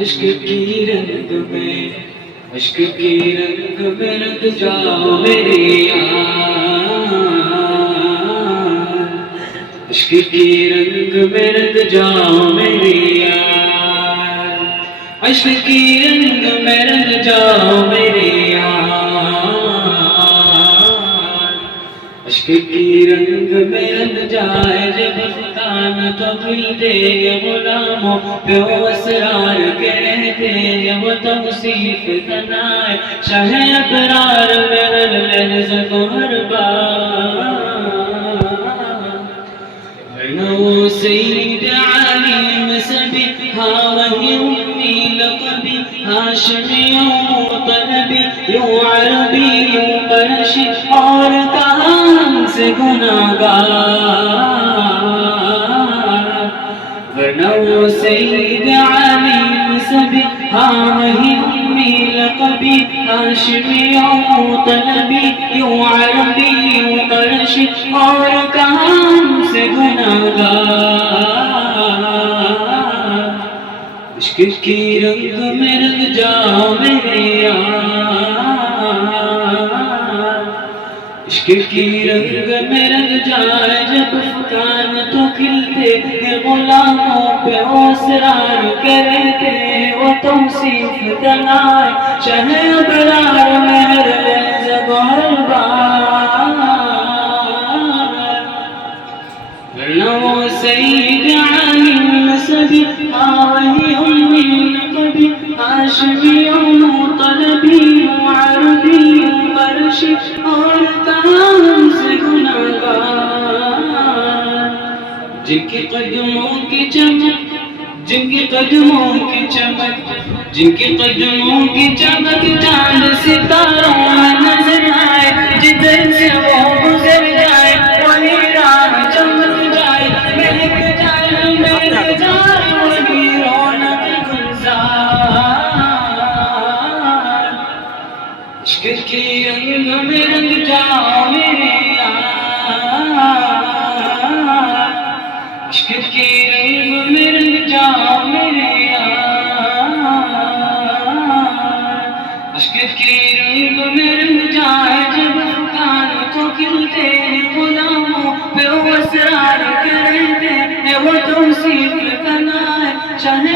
عشق کی رنگ میں، عشق کی رنگ میں رنگ جاؤ میرے یار، عشق کی رنگ میں رنگ جاؤ میرے یار، عشق کی رنگ میں رنگ جاؤ میرے یار، عشق کی رنگ میں رنگ جائے جب خان تو کھلتے غلاموں پہ وہ اسرار کے رہتے وہ توصیف تنائے شاہ ابرار میں ہر لحظہ کو ہر بار وہ سید عالم سبی ہاں وہی امی لقبی ہاشمی یوں طلبی یوں عربی یوں قرشی اور کہاں ہم سے گناہگار ورنہ وہ سید عالم سبی ہاں وہی امی لقبی ہاشمی یوں طلبی یوں عربی یوں قرشی اور کہاں ہم سے گناہگار عشق کی رنگ میں رنگ جاؤ میرے یار، عشق کی رنگ میں رنگ جائے جب فکان تو کھلتے غلاموں پہ وہ اسرار کرتے وہ توصیف تنائے شاہ ابرار میں ہر لحظہ کو ہر بار ورنہ وہ سید عالم سبی ہاں وہی امی لقبی ہاشمی یوں طلبی یوں عربی یوں قرشی اور کہاں ہم سے گناہگار جن کے قدموں کی چمک جن کے قدموں کی چمک جن کے قدموں کی چمک چاند ستاروں میں نظر آئے جدھر سے وہ گزر جائے وہی راہ چمک جائے مہک جائے وہی رونق گلزار عشق کی رنگ میں رنگ جاؤ میرے یار، عشق کی رنگ میں رنگ جاؤ میرے یار، عشق کی رنگ میں رنگ جائے جب کان تو کھلتے غلاموں پہ وہ اسرار کرتے وہ توصیف تنائے شاہ